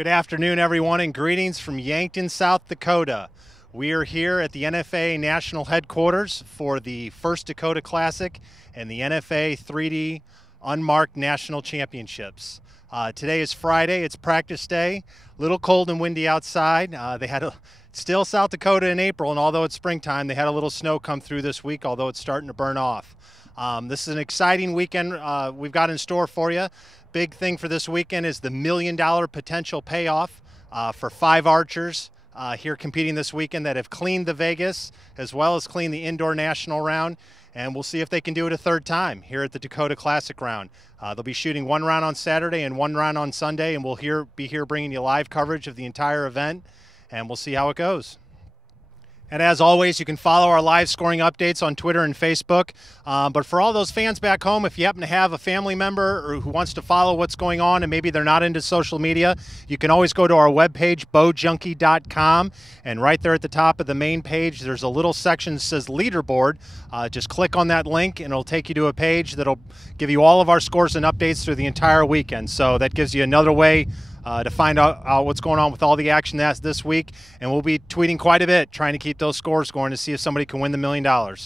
Good afternoon, everyone, and greetings from Yankton, South Dakota. We are here at the NFA National Headquarters for the First Dakota Classic and the NFA 3D Unmarked National Championships. Today is Friday. It's practice day. A little cold and windy outside. Still South Dakota in April, and although it's springtime, they had a little snow come through this week, although it's starting to burn off. This is an exciting weekend we've got in store for you. Big thing for this weekend is the $1 million potential payoff for 5 archers here competing this weekend that have cleaned the Vegas as well as cleaned the indoor national round, and we'll see if they can do it a third time here at the Dakota Classic round. They'll be shooting 1 round on Saturday and 1 round on Sunday, and we'll be here bringing you live coverage of the entire event, and we'll see how it goes. And as always, you can follow our live scoring updates on Twitter and Facebook. But for all those fans back home, if you happen to have a family member or who wants to follow what's going on and maybe they're not into social media, you can always go to our webpage, bowjunkie.com. And right there at the top of the main page, there's a little section that says leaderboard. Just click on that link and it'll take you to a page that'll give you all of our scores and updates through the entire weekend. So that gives you another way to find out what's going on with all the action that's this week. And we'll be tweeting quite a bit, trying to keep those scores going to see if somebody can win the $1 million.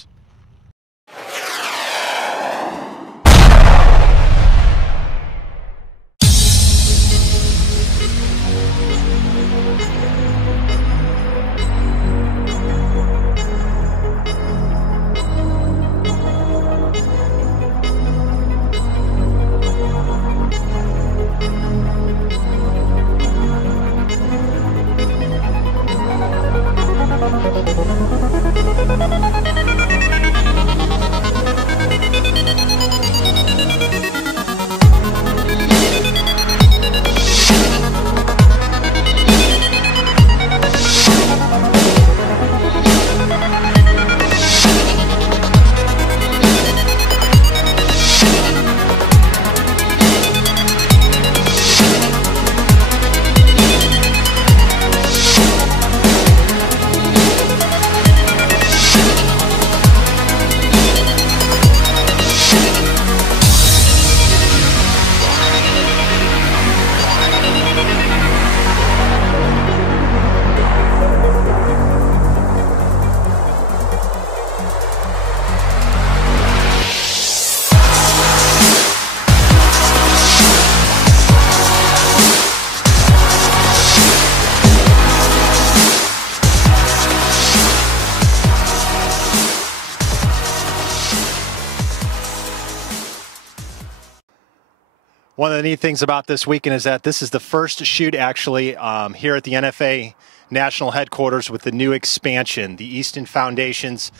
One of the neat things about this weekend is that this is the first shoot actually here at the NFA National Headquarters with the new expansion. The Easton Foundations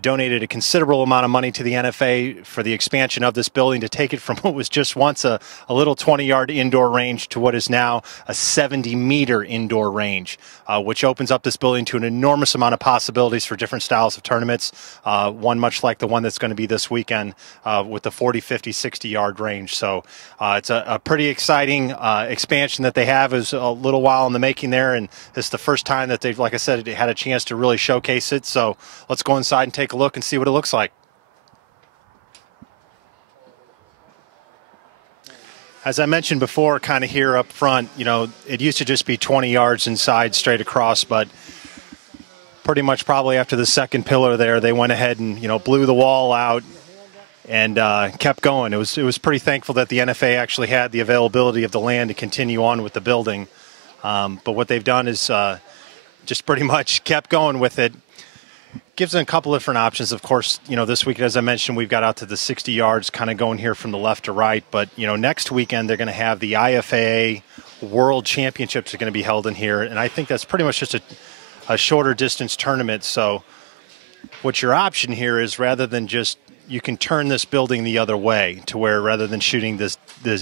donated a considerable amount of money to the NFA for the expansion of this building to take it from what was just once a little 20-yard indoor range to what is now a 70-meter indoor range, which opens up this building to an enormous amount of possibilities for different styles of tournaments, one much like the one that's going to be this weekend with the 40, 50, 60-yard range. So it's a pretty exciting expansion that they have. It was a little while in the making there, and it's the first time that they've, like I said, had a chance to really showcase it. So let's go inside and take a look and see what it looks like. As I mentioned before, kind of here up front, you know, it used to just be 20 yards inside straight across, but pretty much probably after the second pillar there, they went ahead and, you know, blew the wall out and kept going. It was pretty thankful that the NFA actually had the availability of the land to continue on with the building. But what they've done is just pretty much kept going with it. Gives them a couple of different options. Of course, you know, this weekend, as I mentioned, we've got out to the 60 yards, kind of going here from the left to right. But, you know, next weekend, they're going to have the IFAA World Championships are going to be held in here. And I think that's pretty much just a shorter distance tournament. So what your option here is, rather than just, you can turn this building the other way to where rather than shooting this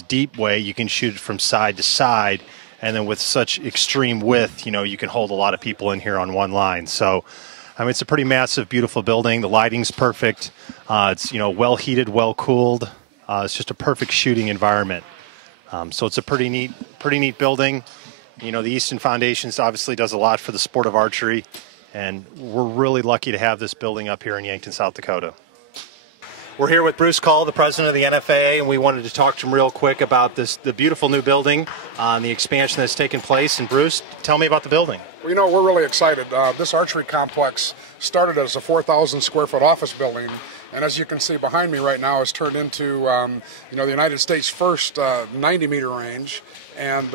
deep way, you can shoot it from side to side. And then with such extreme width, you know, you can hold a lot of people in here on one line. So, I mean, it's a pretty massive, beautiful building. The lighting's perfect. It's, you know, well heated, well cooled. It's just a perfect shooting environment. So it's a pretty neat building. You know, the Easton Foundations obviously does a lot for the sport of archery, and we're really lucky to have this building up here in Yankton, South Dakota. We're here with Bruce Cull, the president of the NFA, and we wanted to talk to him real quick about the beautiful new building, the expansion that's taken place. And Bruce, tell me about the building. Well, you know, we're really excited. This archery complex started as a 4,000 square foot office building, and as you can see behind me right now, has turned into the United States' first 90-meter range. And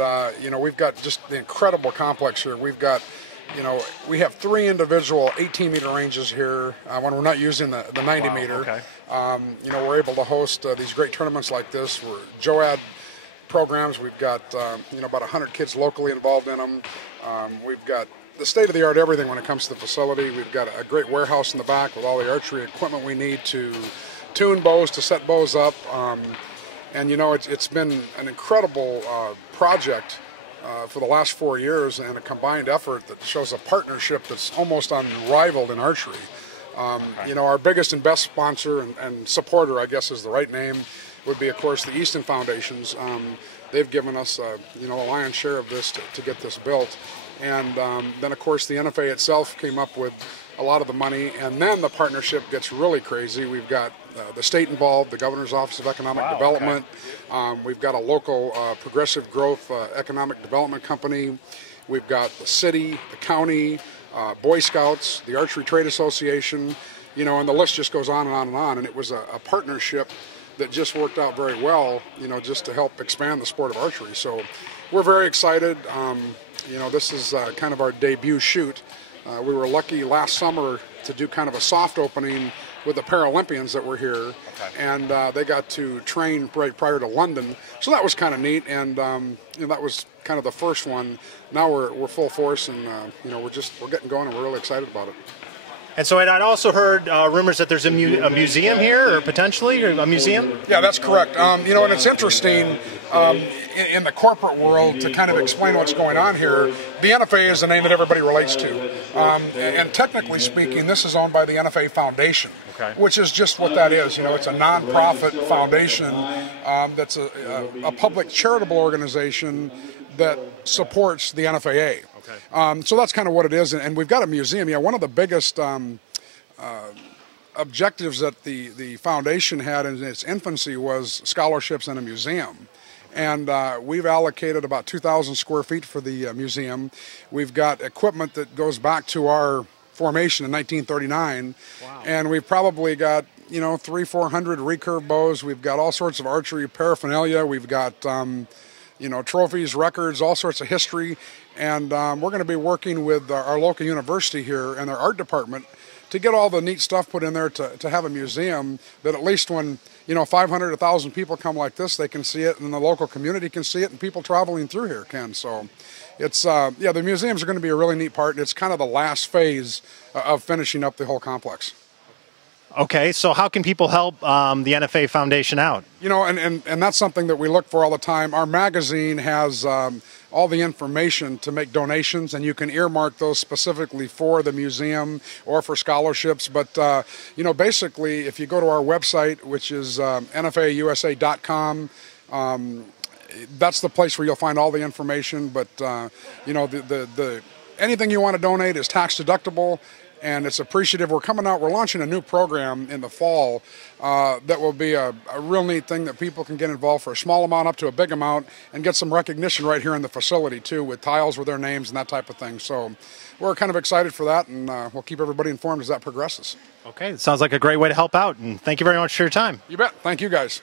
we've got just the incredible complex here. We've got we have 3 individual 18-meter ranges here when we're not using the 90-meter. Wow, okay. We're able to host these great tournaments like this. We're JOAD programs. We've got about 100 kids locally involved in them. We've got the state-of-the-art everything when it comes to the facility. We've got a great warehouse in the back with all the archery equipment we need to tune bows, to set bows up. It's been an incredible project for the last 4 years, and a combined effort that shows a partnership that's almost unrivaled in archery. Our biggest and best sponsor and supporter, I guess is the right name, would be, of course, the Easton Foundations. They've given us, a lion's share of this to get this built. And then, of course, the NFA itself came up with a lot of the money, and then the partnership gets really crazy. We've got the state involved, the Governor's Office of Economic Development. Okay. We've got a local progressive growth economic development company. We've got the city, the county, Boy Scouts, the Archery Trade Association, and the list just goes on and on and on. And it was a partnership that just worked out very well, just to help expand the sport of archery. So we're very excited. This is kind of our debut shoot. We were lucky last summer to do kind of a soft opening with the Paralympians that were here, okay. And they got to train right prior to London, so that was kind of neat. And that was kind of the first one. Now we're full force, and we're getting going, and we're really excited about it. And so I'd also heard rumors that there's a museum here, or potentially a museum? Yeah, that's correct. And it's interesting in the corporate world to kind of explain what's going on here. The NFA is the name that everybody relates to. And technically speaking, this is owned by the NFA Foundation, okay. Which is just what that is. It's a non-profit foundation that's a public charitable organization that supports the NFAA. Okay. So that's kind of what it is, and we've got a museum. One of the biggest objectives that the foundation had in its infancy was scholarships and a museum. And we've allocated about 2,000 square feet for the museum. We've got equipment that goes back to our formation in 1939. Wow. And we've probably got 300-400 recurve bows. We've got all sorts of archery paraphernalia. We've got trophies, records, all sorts of history. And we're going to be working with our local university here and their art department to get all the neat stuff put in there to have a museum that at least when 500, 1,000 people come like this, they can see it, and the local community can see it, and people traveling through here can. So it's the museums are going to be a really neat part. It's kind of the last phase of finishing up the whole complex. Okay, so how can people help the NFA Foundation out? And that's something that we look for all the time. Our magazine has all the information to make donations, and you can earmark those specifically for the museum or for scholarships. But, basically, if you go to our website, which is nfausa.com, that's the place where you'll find all the information. But, anything you want to donate is tax deductible, and it's appreciative. We're launching a new program in the fall that will be a real neat thing that people can get involved for a small amount up to a big amount and get some recognition right here in the facility too, with tiles with their names and that type of thing. So we're kind of excited for that, and we'll keep everybody informed as that progresses. Okay, it sounds like a great way to help out, and thank you very much for your time. You bet. Thank you guys.